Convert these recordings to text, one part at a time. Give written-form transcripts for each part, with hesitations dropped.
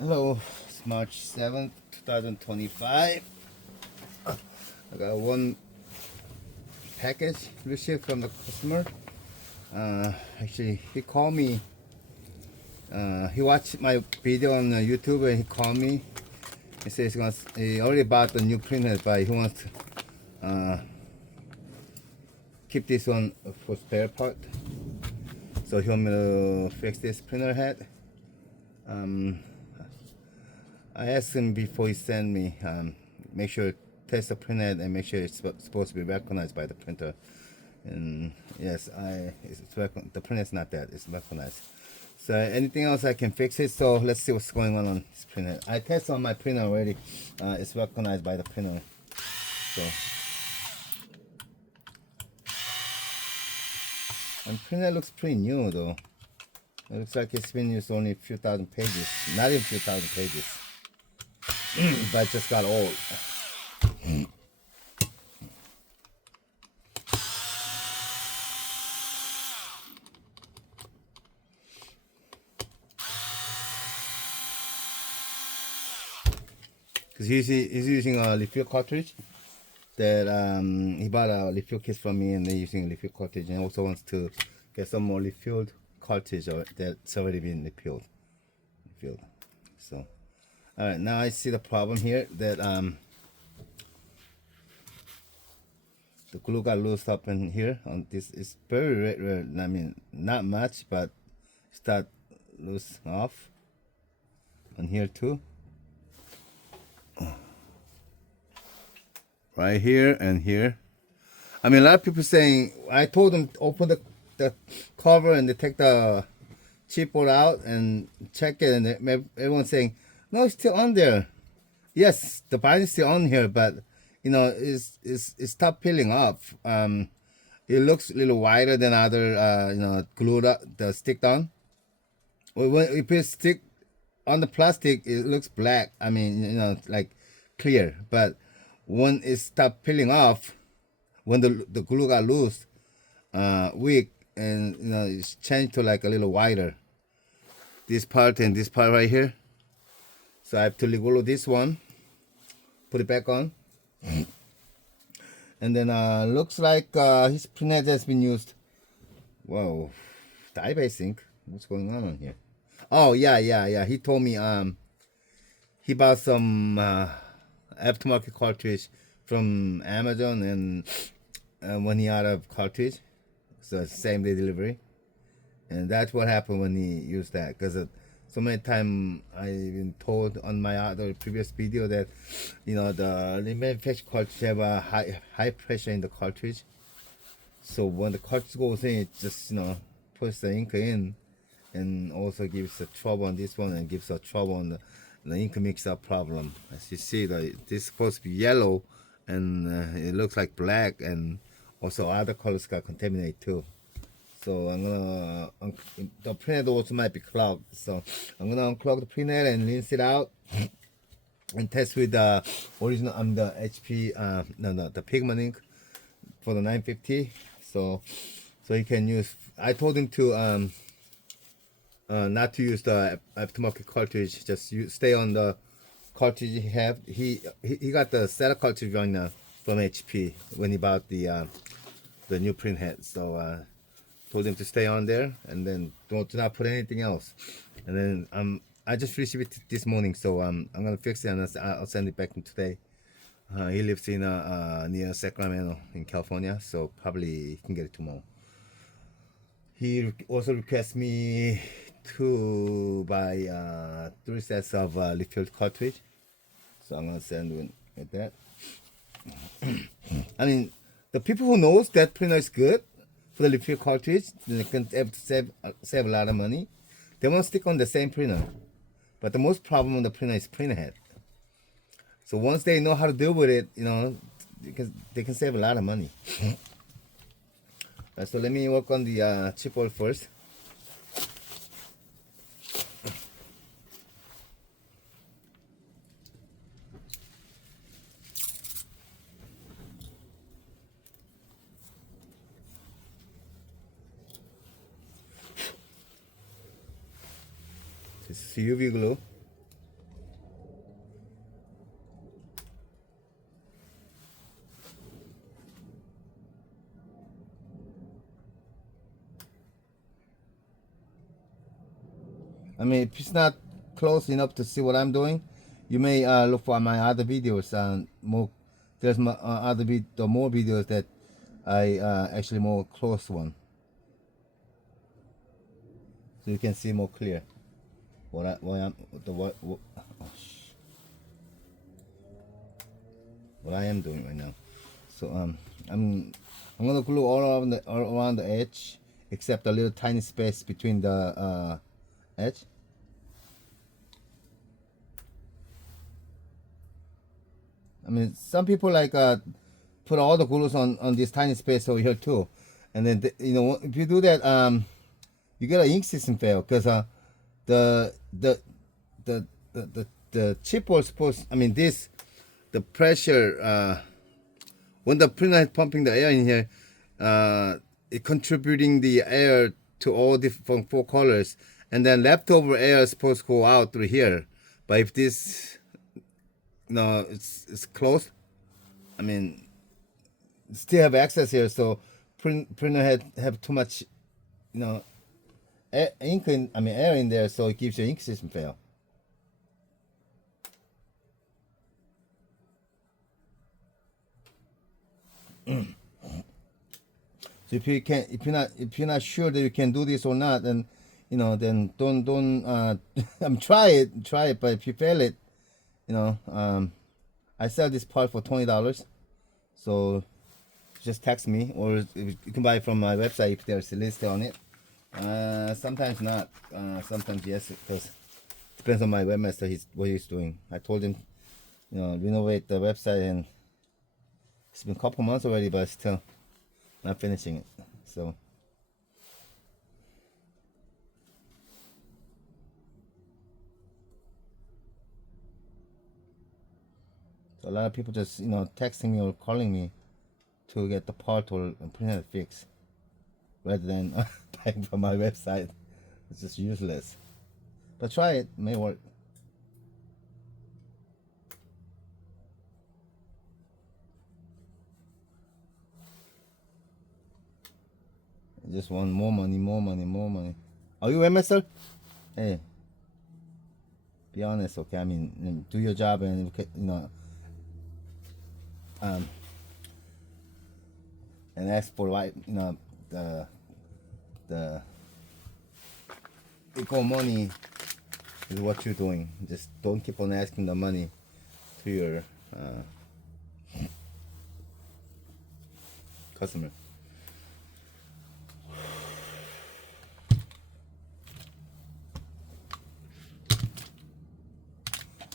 Hello, it's March 7th, 2025. I got one package received from the customer. Actually, he called me. He watched my video on YouTube and he called me. He says he already bought the new printhead, but he wants to keep this one for spare part. So he wants me to fix this printer head. I asked him before he sent me, make sure test the printhead and make sure it's supposed to be recognized by the printer. And yes, the printhead's not that, it's recognized. So anything else I can fix it. So let's see what's going on this printhead. I tested on my printer already. It's recognized by the printer. So, and printhead looks pretty new though. It looks like it's been used only a few thousand pages, not even a few thousand pages. But it just got old. Because he's using a refill cartridge that he bought a refill kit from me, and they're using a refill cartridge, and also wants to get some more refilled cartridge that's already been refilled. So all right, now I see the problem here that the glue got loosed up in here on this. Is very rare. I mean, not much, but start loose off on here too. Right here and here. I mean, a lot of people saying, I told them to open the cover and they take the chipboard out and check it, and everyone's saying, no, it's still on there. Yes, the binding's still on here, but you know, it's stopped peeling off. It looks a little wider than other, you know, glued up, the stick on. If you stick on the plastic, it looks black. I mean, you know, like clear. But when it stopped peeling off, when the glue got loose, weak, and you know, it's changed to like a little wider. This part and this part right here. So I have to glue this one, put it back on. And then looks like his printhead has been used. Whoa, dye base ink. What's going on here? Oh yeah. He told me he bought some aftermarket cartridge from Amazon, and when he out of cartridge, so same day delivery, and that's what happened when he used that. Because so many times I've been told on my other previous video that, you know, the manufactured cartridge have a high pressure in the cartridge. So when the cartridge goes in, it just, you know, puts the ink in, and also gives a trouble on this one and gives a trouble on the ink mix-up problem. As you see, this is supposed to be yellow, and it looks like black, and also other colors got contaminated too. So I'm gonna the printhead also might be clogged. So I'm gonna unclog the printhead and rinse it out and test with the original the HP the pigment ink for the 950. So you can use. I told him to not to use the aftermarket cartridge. Just stay on the cartridge he have. He got the setup cartridge on from HP when he bought the new printhead. So told him to stay on there, and then do not put anything else. And then I just received it this morning, so I'm gonna fix it, and I'll send it back today. He lives in near Sacramento in California, so probably he can get it tomorrow. He also requests me to buy 3 sets of refilled cartridge, so I'm gonna send him with that. I mean, the people who knows that printer is good for the refill cartridge, they can save a lot of money. They won't stick on the same printer, but the most problem on the printer is printhead. So once they know how to deal with it, you know, they can save a lot of money. So let me work on the chipboard first. This is UV glue. I mean, if it's not close enough to see what I'm doing, you may look for my other videos. There's my more videos that I actually more close one, so you can see more clear what I am doing right now. So I'm gonna glue all around the edge, except a little tiny space between the edge. I mean, some people like put all the glues on this tiny space over here too, and then you know, if you do that, you get an ink system fail, because the chip was supposed. I mean, the pressure when the printer is pumping the air in here, it contributing the air to all different 4 colors, and then leftover air is supposed to go out through here. But if this, no, it's closed. I mean, still have access here, so printer have too much, you know, air in there, so it gives your ink system fail. So if you're not sure that you can do this or not, then you know, then don't try it. But if you fail it, you know, I sell this part for $20. So just text me, or you can buy it from my website if there's a list on it. Sometimes not. Sometimes yes, because it depends on my webmaster. What he's doing. I told him, you know, renovate the website, and it's been a couple months already, but still not finishing it. So a lot of people just, you know, texting me or calling me to get the part or printhead fix, rather than buying from my website. It's just useless. But try it, may work. I just want more money. Are you webmaster? Hey, be honest, okay? I mean, do your job, and you know, and ask for, like, you know, the equal money is what you're doing. Just don't keep on asking the money to your customer.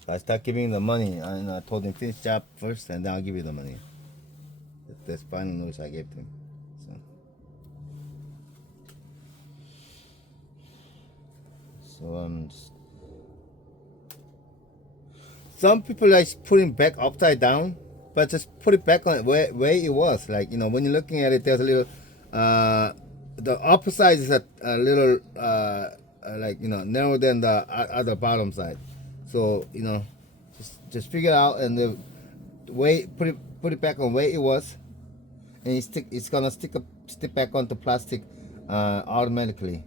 I start giving the money, and I told him finish job first, and then I'll give you the money. That's final notice I gave to him. So some people like putting back upside down, but just put it back on where it was. Like, you know, when you're looking at it, there's a little the upper side is a little like, you know, narrower than the other bottom side. So, you know, just figure it out, and the way put it back on where it was, and it's gonna stick back onto plastic automatically,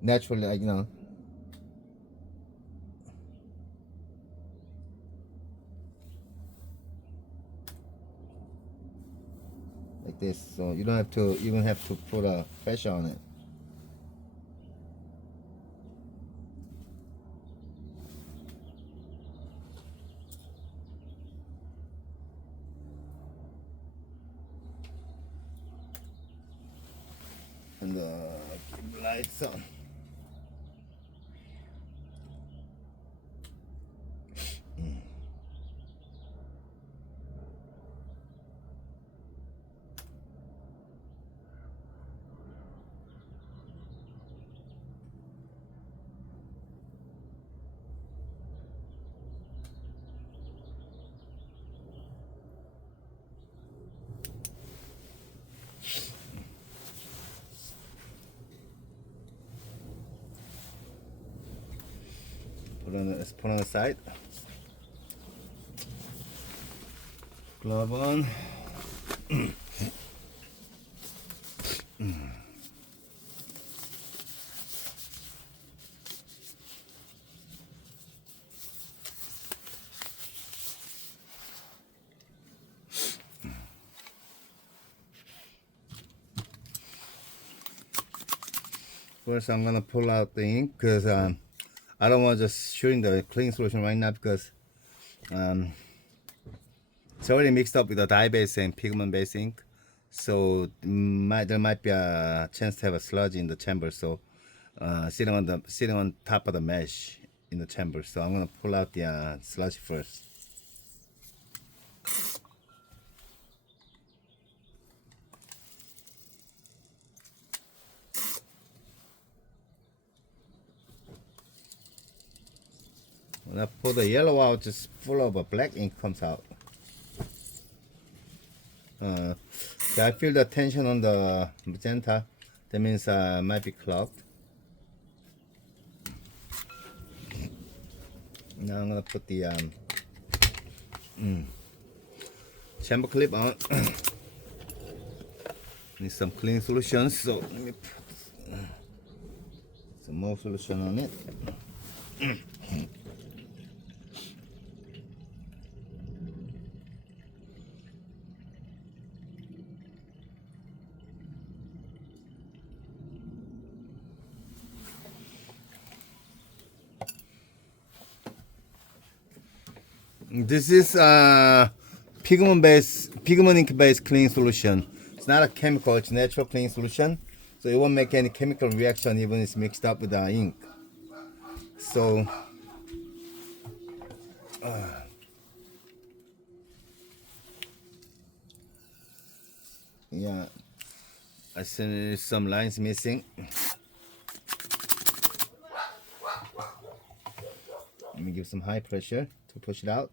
naturally, like, you know. Like this, so you don't have to even have to put a pressure on it. And keep lights on. Let's put on the side. Glove on. First, I'm gonna pull out the ink because I don't want to just shooting the clean solution right now because it's already mixed up with the dye base and pigment base ink. So there might be a chance to have a sludge in the chamber. So sitting on top of the mesh in the chamber. So I'm gonna pull out the sludge first. When I pull the yellow out, just full of a black ink comes out. I feel the tension on the magenta. That means might be clogged. Now I'm gonna put the chamber clip on. Need some clean solutions, so let me put some more solution on it. This is pigment ink based clean solution. It's not a chemical, it's natural clean solution. So it won't make any chemical reaction even if it's mixed up with the ink. So yeah, I see some lines missing. Let me give some high pressure to push it out.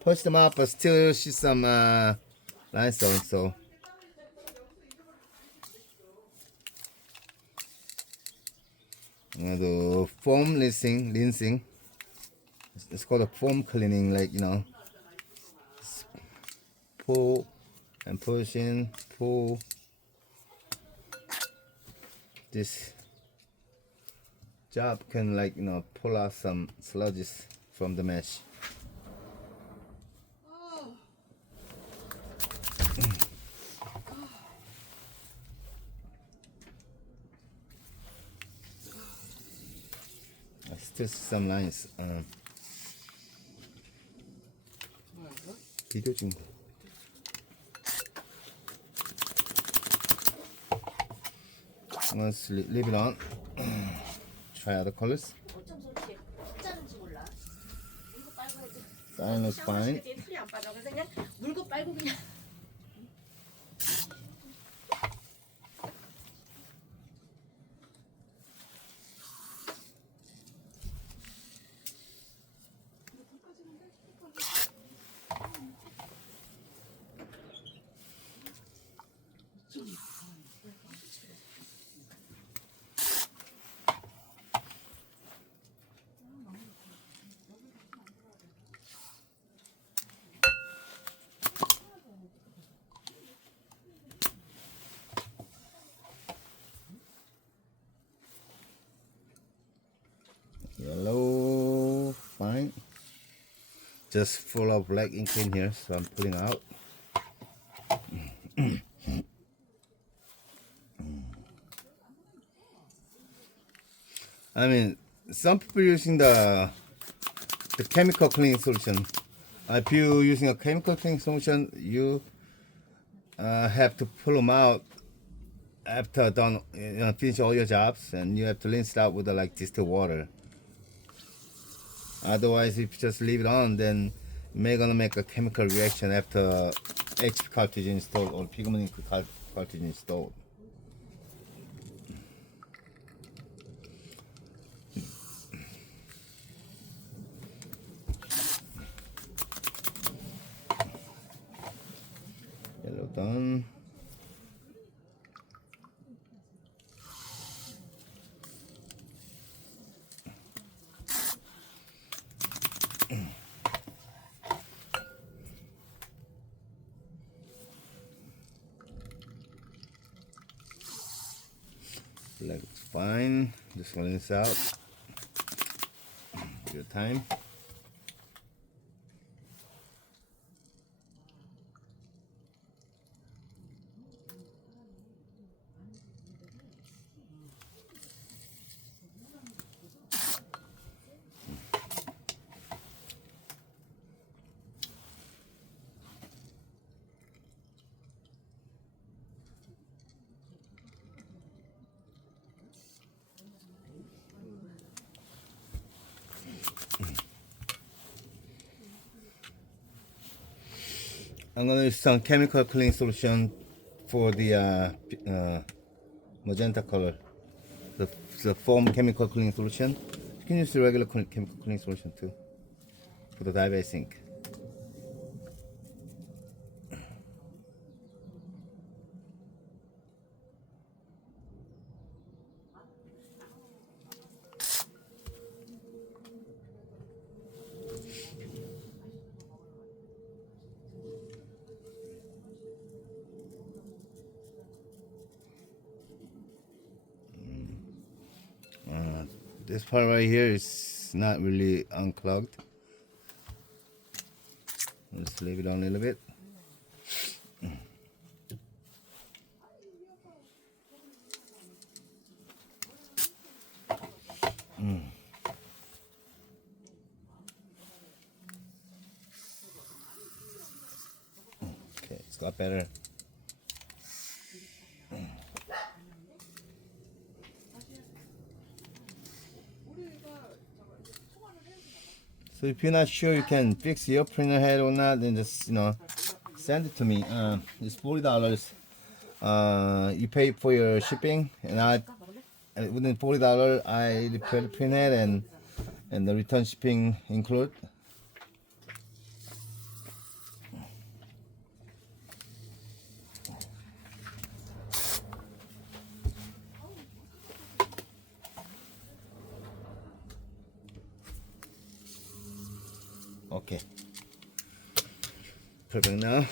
Push them out, but still see some limestone. So I'm gonna do foam rinsing. It's called a foam cleaning, like, you know, pull and push in, pull. This job can, like, you know, pull out some sludges from the mesh. I still see some lines. 비디오 찍는 거. Let's leave it on. Try other colors. Cyan looks fine. Yellow, fine. Just full of black ink in here, so I'm pulling out. I mean, some people using the chemical cleaning solution. If you're using a chemical cleaning solution, you have to pull them out after done, finish all your jobs, and you have to rinse it out with like distilled water. Otherwise, if you just leave it on, then you're gonna make a chemical reaction after HP cartridge installed or pigment ink cartridge installed. Yellow done. Black looks fine. Just rolling this out. Give it time. I'm gonna use some chemical cleaning solution for the magenta color. The foam chemical cleaning solution. You can use the regular chemical cleaning solution too for the dye-based ink. This part right here is not really unclogged. Let's leave it on a little bit. Okay, it's got better. So if you're not sure you can fix your printer head or not, then just send it to me. It's $40. You pay for your shipping, and within $40 I repair the printer head and the return shipping include. Okay, perfect now.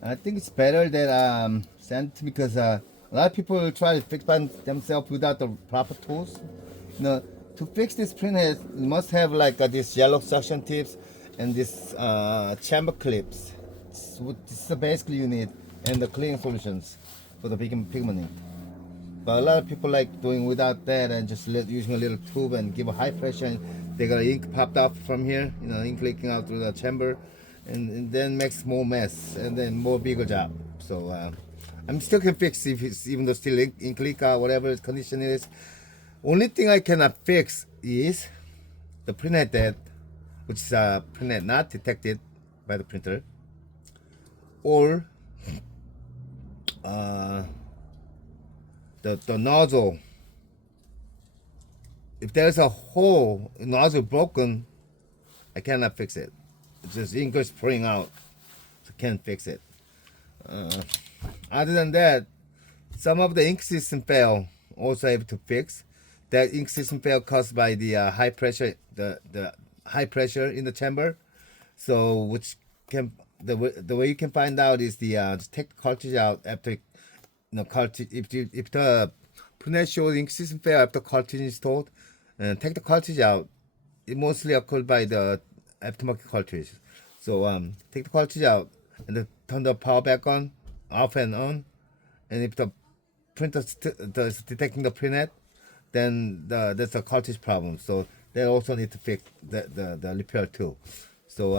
I think it's better that send it because a lot of people try to fix by themselves without the proper tools. To fix this printhead, you must have like these yellow suction tips and this chamber clips. This is basically you need, and the cleaning solutions for the pigmenting. But a lot of people like doing without that and just using a little tube and give a high pressure, and they got ink popped up from here, ink leaking out through the chamber, and then makes more mess and then more bigger job. So I'm still can fix if it's even though still ink leak out, whatever the condition is. Only thing I cannot fix is the printhead dead, which is a printhead not detected by the printer, or the nozzle. If there's a hole, nozzle broken, I cannot fix it. It's just ink is pouring out, so can't fix it. Other than that, some of the ink system fail also able to fix. That ink system fail caused by the high pressure, the high pressure in the chamber. So which can the way you can find out is just take the cartridge out after cartridge. If the printhead shows ink system fail after cartridge is installed, and take the cartridge out. It mostly occurred by the aftermarket cartridge. So take the cartridge out and then turn the power back on, off and on. And if the printer is detecting the printhead, then that's a cartridge problem. So they also need to fix the repair too. So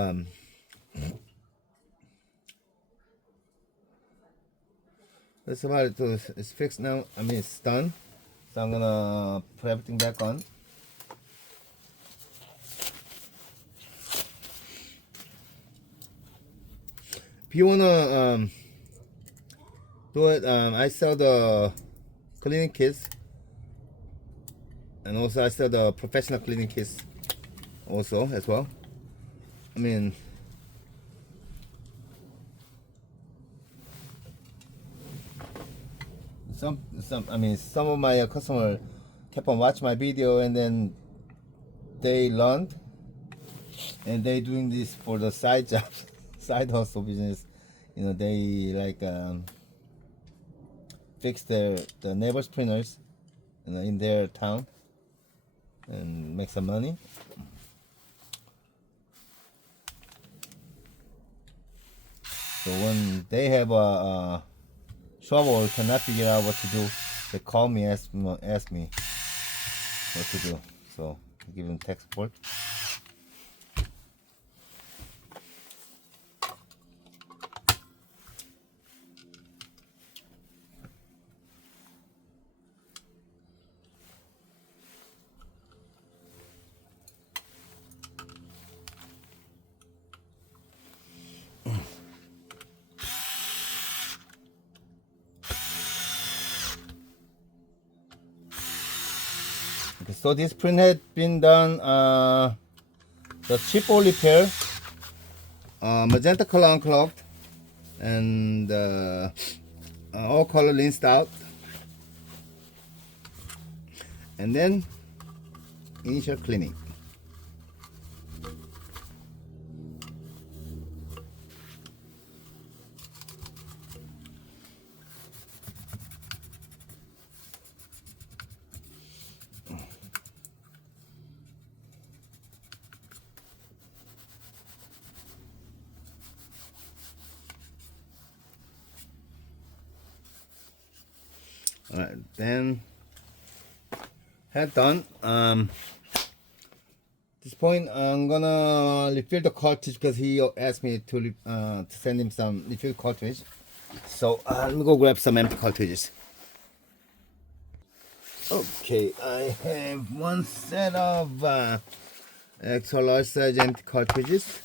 that's about it. It's fixed now. I mean it's done. So I'm gonna put everything back on. If you wanna do it, I sell the cleaning kits, and also I sell the professional cleaning kits also as well. I mean, some of my customers kept on watching my video, and then they learned, and they doing this for the side jobs, side hustle business. They like fix the neighbors printers, in their town, and make some money. So when they have a trouble, cannot figure out what to do, they call me, ask me what to do. So I give them tech support. So this print had been done the chipboard repair, magenta color unclogged, and all color rinsed out, and then initial cleaning. Alright, then head done. This point I'm gonna refill the cartridge because he asked me to send him some refill cartridge. So let me go grab some empty cartridges. Okay, I have one set of extra large size empty cartridges.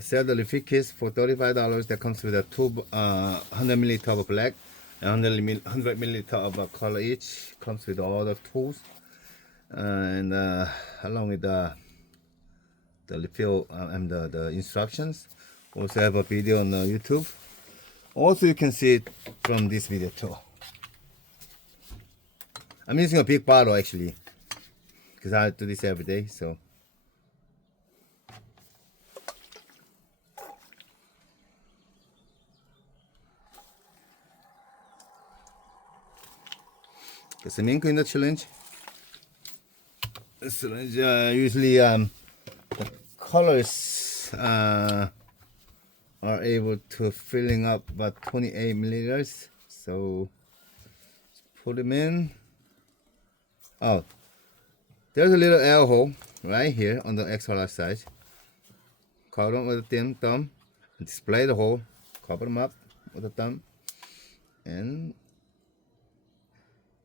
I sell the refill case for $35. That comes with a 100 milliliter of black and 100 milliliter of color each. Comes with all the tools and along with the refill and the instructions. Also have a video on YouTube. Also you can see it from this video too. I'm using a big bottle actually because I do this every day. So get some ink in the syringe. The syringe usually the colors are able to filling up about 28 milliliters. So put them in. Oh, there's a little air hole right here on the extra large size. Cover them with a thin thumb and display the hole. Cover them up with a thumb and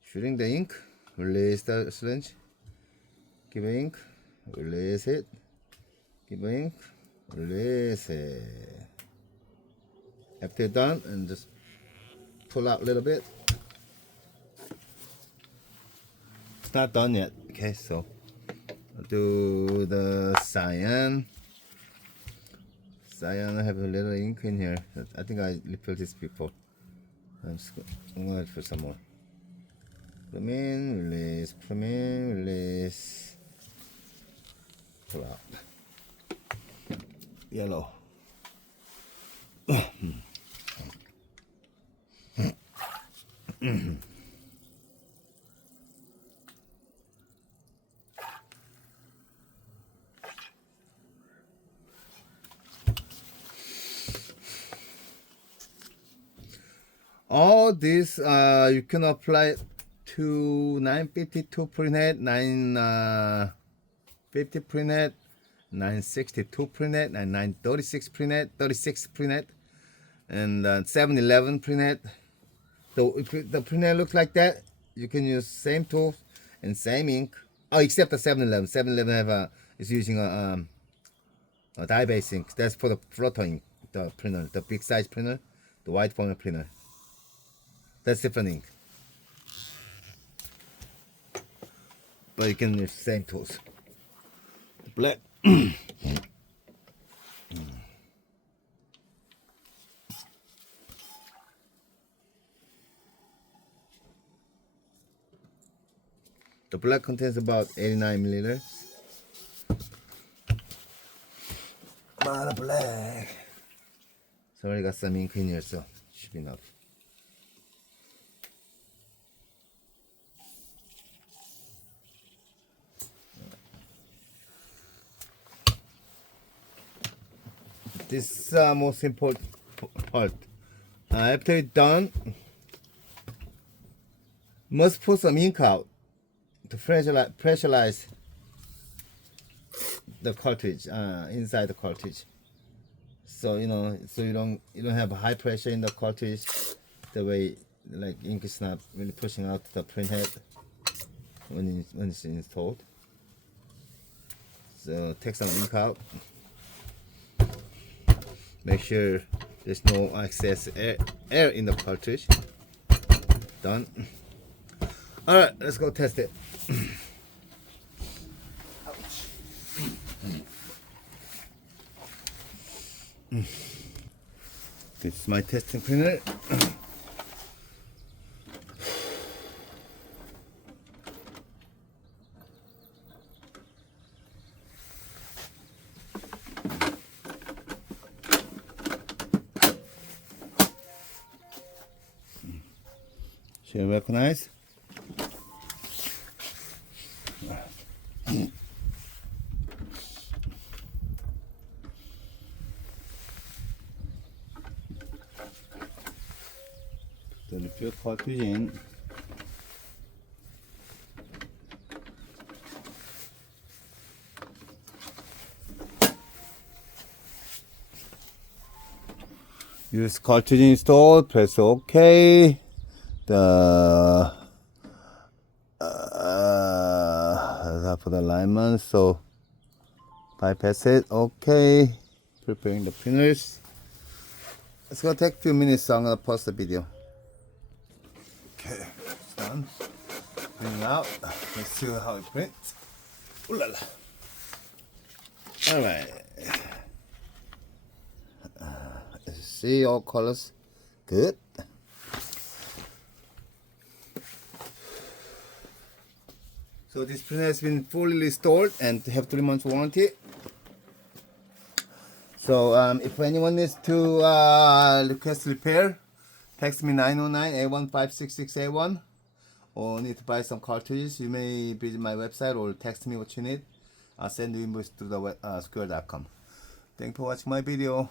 shooting the ink. Release the syringe. Give ink. Release it. Give ink. Release it. After you're done, and just pull out a little bit. It's not done yet. Okay, so I'll do the cyan. Cyan, I have a little ink in here. I think I refilled this before. I'm going to refill some more. Put them in, release, put them in, release. Pull out. Yellow. All this you can apply to 952 printhead, 950 printhead, 962 printhead, and 936 printhead, 36 printhead, and 711 printhead. So if the printhead looks like that, you can use same tools and same ink. Oh, except the 711. 711 is using a dye-based ink. That's for the floater ink, the printer, the big size printer, the wide format printer. That's different ink. But you can use same tools. Black. The black contains about 89 milliliters. But the black. So I already got some ink in here, so should be enough. This is the most important part. After it's done, must put some ink out to pressurize the cartridge inside the cartridge. So you know, so you don't have high pressure in the cartridge. The way like ink is not really pushing out the printhead when it's installed. So take some ink out. Make sure there's no excess air in the cartridge. Done. Alright, let's go test it. This is my testing printer. Should you recognize? The refill cartridge in. Use cartridge installed, press OK. The for the alignment, so bypass it. OK. Preparing the printers. It's gonna take a few minutes, so I'm gonna pause the video. Okay, it's done. Printing out. Let's see how it prints. Ooh la la. Alright. See all colors. Good. So this printer has been fully restored and have 3 months warranty. So if anyone needs to request repair, text me 909-815-6681, or need to buy some cartridges, you may visit my website or text me what you need. I'll send you invoice to the Square.com. Thanks for watching my video.